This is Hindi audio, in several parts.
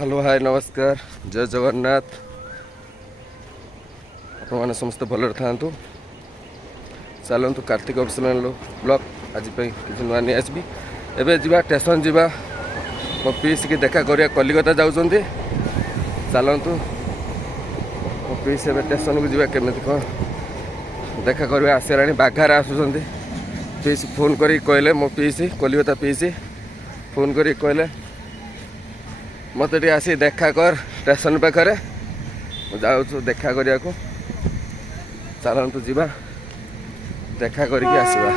हेलो हाय नमस्कार जय जगन्नाथ आपने समस्त भल था चलतु कार्तिक ऑप्शनल ब्लॉग आज किसी नुआ नहीं आसबी एवं जा स्टेशन जा मो पीस की देखा करिया कलिकता जाऊँगी चलतु मो पीस ए स्टेशन को जा केमी कौन देखा करवा आसला बाघार आसुँच पीस फोन कर कहले मो पीस कलिकता पीस फोन कर कहले मत आसी देखा कर स्टेशन पाखे जाऊँ देखा करने को चलतु जा देखा करके आसवा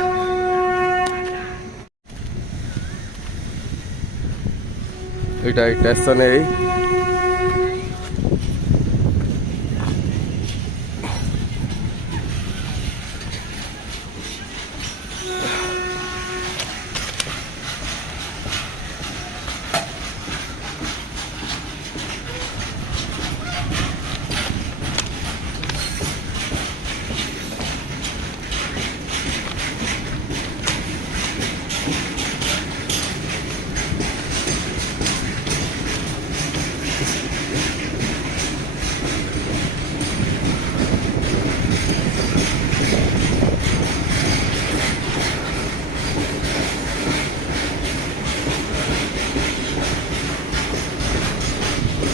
यहाँ स्टेशन है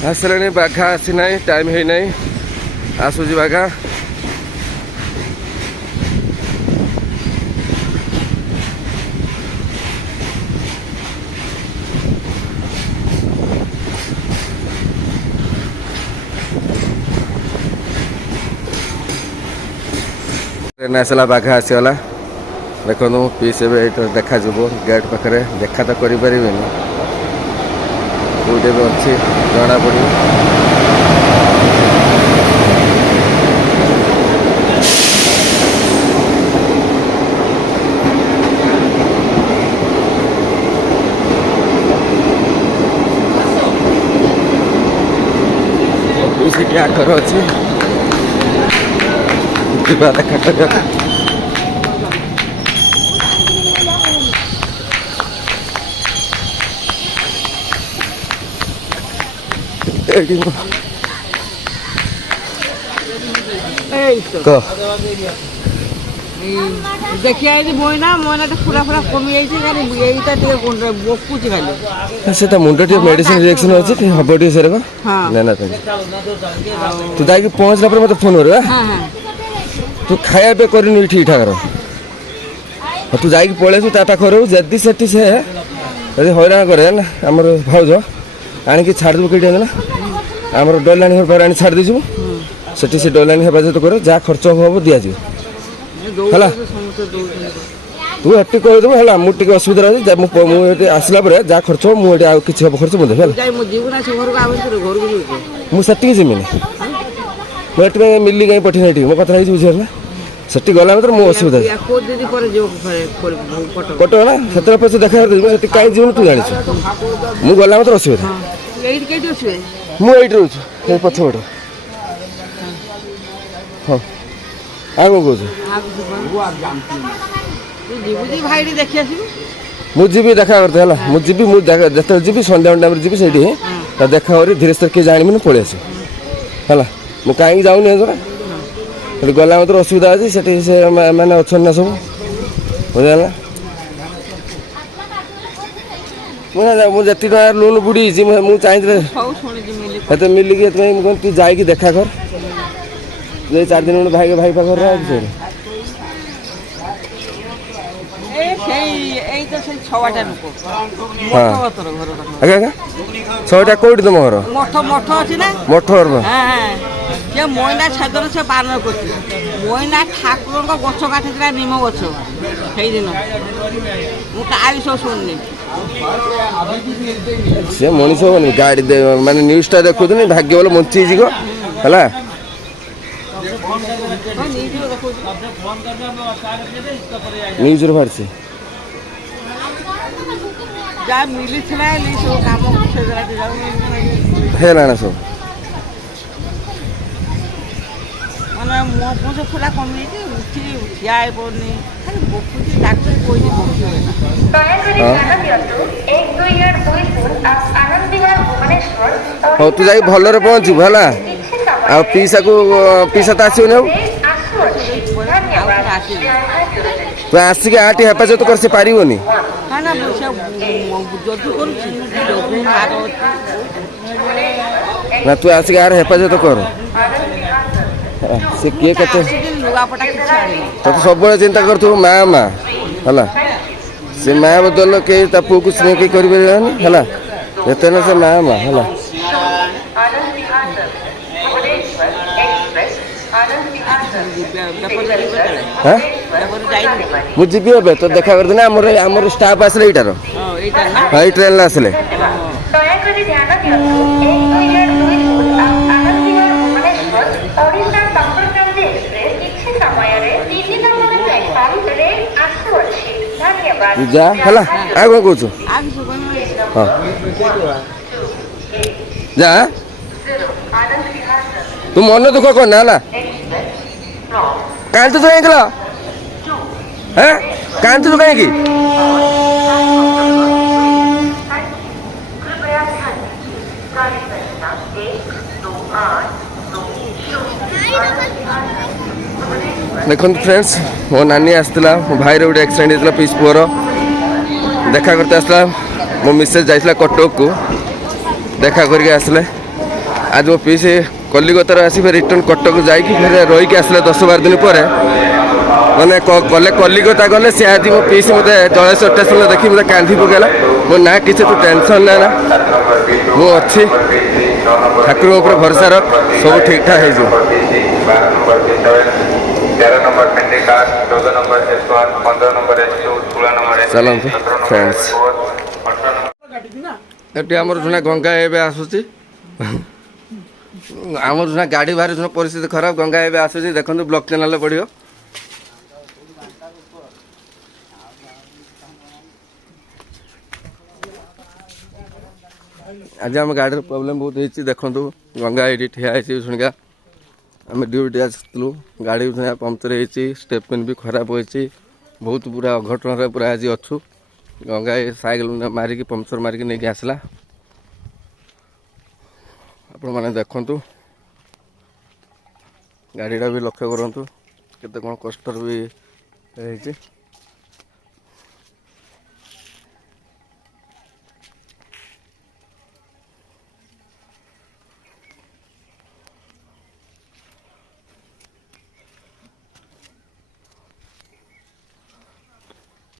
आसला बाघा आसी ना टाइम है ना आसूजी बाघा ट्रेन आसला बाघा आसीगला देखो पीस देखा गेट पाखे देखा तो करें कौटे भी अच्छी जना पड़ो क्या कर अच्छी देखा देखिए मईना मईना पूरा पूरा कमी जाइए बकुच खाली से मुंड टे मेडिसिन रिएक्शन अच्छे हम टे से ना ना तू जाकि पहुँचला पर मत फोन कर तू खाया पे कर ठीक ठाक तू जाकि पलैसु ता पाखर जदि से हैरान करे ना आम भाज आणिकी छाड़देबू कईटे ना आमर डलाणी हेबार आनी छाड़ देजु सेठी से डलाणी हेबा जो कर जहाँ खर्च हम दिज्व है तू एटी कहदेव है मुझे असुविधा रही आसला जहाँ खर्च हो मुझे आउ कि खर्च मुझे मुझे जीमी मुझे मिली कहीं पठेन मो कथा बुझे सेठी गला मतलब मो असुविधा कटक ना से पैसे देखा कहीं जीवन तू जानी मुझे गला मतलब असुविधा मुझे रोचे पछपट हाँ आ कौन कह मुझे देखा करते है मुझे मुझे जी सन्ध्या टाइम जी से देखा कर धीरे धीरे किए जानी पलि आस है मुझे कहीं जाऊनी जरा गला मतलब असुविधा अच्छी से मैंने अच्छा ना सब बुझा मुझे जी लोन बुड़ी मुझे चाहिए मिलिकी तू जा देखा कर 4 दिन भाई भाई पाखे छटा कौटी तुम घर मठ मईना छादर से पालन कर मईना ठाकुर गछ काटी निम गछ से दिन मुझे सब शुणी सी मनीष हे गाड़ी मानने न्यूज़टा देखुनी भाग्य बोले बंचीज है न्यूज बाहर से है सब ମାନେ ମୋ ପୁଅ ପୁରା କମିଯାଇଛି ଉଠି ଠିଆ ହେଇପାରୁନି ଖାଲି ବକୁଛି ଡାକ୍ତର କହିଲେ ବକି ହୁଏ ନା। ଦୟାକରି ଧ୍ୟାନ ଦିଅନ୍ତୁ 12820 ଆନନ୍ଦ ବିହାର ଭୁବନେଶ୍ୱର ହଉ ତୁ ଯାଇ ଭଲରେ ପହଞ୍ଚିବୁ ହେଲା। ଆଉ ପିସା ତ ଆସିବନି ଆଉ। ଆସୁଅଛି ଧନ୍ୟବାଦ ତୁ ଆସିକି ଆଠି ହେପାଜତ କରି ସେ ପାରିବନି। ନା ନା ସେ ଯଦି କରୁଛି ଯଦି ମାର ନା ତୁ ଆସିକି ଆର ହେପାଜତ କର। ସେ କିଏ କେତେ ଆସିକି ଲୁଗାପଟା କିଛି ଆଣିନି। ତତେ ସବୁବେଳେ ଚିନ୍ତା କରୁଥିବୁ ମା ହେଲା। ସେ ମା ବଦଳ କେହି ତା ପୁଅକୁ ସ୍ନେହ କେହି କରିପାରିବେନି ହେଲା। ଯେତେ ନା ସେ ମା ହେଲା। आनंद विहार भुवनेश्वर एक्सप्रेस आनंद विहार ହଁ ମୁଁ ଯିବି ଏବେ ତ ଦେଖା କରିଦେନା। ଆମର ଷ୍ଟାଫ୍ ଆସିଲେ ଏଇଟାର ଏଇଟା ନା ହଁ ଏଇ ଟ୍ରେନ୍ରେ ଆସିଲେ। ଦୟାକରି ଧ୍ୟାନ ଦିଅନ୍ତୁ 12820 ଆନନ୍ଦ ବିହାର ଭୁବନେଶ୍ୱର ଓଡ଼ିଶା ସମ୍ପର୍କ୍ରାନ୍ତି ଏକ୍ସପ୍ରେସ କିଛି ସମୟରେ 3 ନମ୍ବର ପ୍ଲାଟଫର୍ମରେ ଆସୁଅଛି ଧନ୍ୟବାଦ। ତୁ ଯା ହେଲା। ଆଉ କ'ଣ କହୁଛୁ? ଆଉ କିଛି କହିନି। ହଁ ଯା। आनंद विहार ତୁ ମନ ଦୁଃଖ କରନା ହେଲା। କାନ୍ଦୁଛୁ କାହିଁକି ଲୋ? ହେଁ କାନ୍ଦୁଛୁ କାହିଁକି? कृपया ध्यान दीजिए गाड़ी संख्या 12820 ଦେଖନ୍ତୁ ଫ୍ରେଣ୍ଡସ୍, ମୋ ନାନୀ ଆସିଥିଲା। ମୋ ଭାଇର ଗୋଟେ ଆକ୍ସିଡେଣ୍ଟ ହେଇଥିଲା ପିସ୍ ପୁଅର ଦେଖା କରିତେ ଆସିଥିଲା। ମୋ ମିସେସ୍ ଯାଇଥିଲା କଟକକୁ ଦେଖା କରିକି ଆସିଲେ। ଆଜି ମୋ ପିସ୍ କଲିକତାରୁ ଆସି ଫେର୍ ରିଟର୍ନ କଟକ ଯାଇକି ଫେର୍ ରହିକି ଆସିଲେ 10-12 ଦିନ ପରେ। ମାନେ ଗଲେ କଲିକତା ଗଲେ ସେ ଆଜି ମୋ ପିସ୍ ମୋତେ ଜଳେଶ୍ୱର ଷ୍ଟେସନରେ ଦେଖି ମୋତେ କାନ୍ଦି ପକାଇଲା। ମୋ ନା କିଛି ତୁ ଟେନସନ୍ ନା ମୁଁ ଅଛି, ଠାକୁରଙ୍କ ଉପରେ ଭରସା ରଖ, ସବୁ ଠିକ୍ ଠାକ୍ ହେଇଯିବ। 13 नंबर पेंडिकास 14 number S1 15 number S2 16 number ଚାଲନ୍ତୁ ଫ୍ରେଣ୍ଡସ୍। ଏଠି ଆମର ଜଣେ ଗଙ୍ଗା ଏବେ ଆସୁଛି। ଆମର ଜଣେ ଗାଡ଼ି ବାହାରି ଜଣେ ପରିସ୍ଥିତି ଖରାପ। ଗଙ୍ଗା ଏବେ ଆସୁଛି ଦେଖନ୍ତୁ ବ୍ଲକ୍ ଚ୍ୟାନେଲରେ ପଡ଼ିବ। ଆଜି ଆମ ଗାଡ଼ିର ପ୍ରୋବ୍ଲେମ୍ ବହୁତ ହେଇଛି। ଦେଖନ୍ତୁ ଗଙ୍ଗା ଏଇଠି ଠିଆ ହେଇଛି ଶୁଣିକା। ଆମେ ଡ୍ୟୁଟି ଆସିଥିଲୁ, ଗାଡ଼ି ପମ୍ପଚର୍ ହେଇଛି, ଷ୍ଟେପିନ୍ ବି ଖରାପ ହୋଇଛି। ବହୁତ ପୁରା ଅଘଟଣରେ ପୁରା ଆଜି ଅଛୁ। ଗଙ୍ଗା ସାଇକେଲ ମାରିକି ପମ୍ପଚର୍ ମାରିକି ନେଇକି ଆସିଲା। ଆପଣମାନେ ଦେଖନ୍ତୁ ଗାଡ଼ିଟା ବି ଲକ୍ଷ୍ୟ କରନ୍ତୁ କେତେ କ'ଣ କଷ୍ଟରେ ବି ହେଇଛି।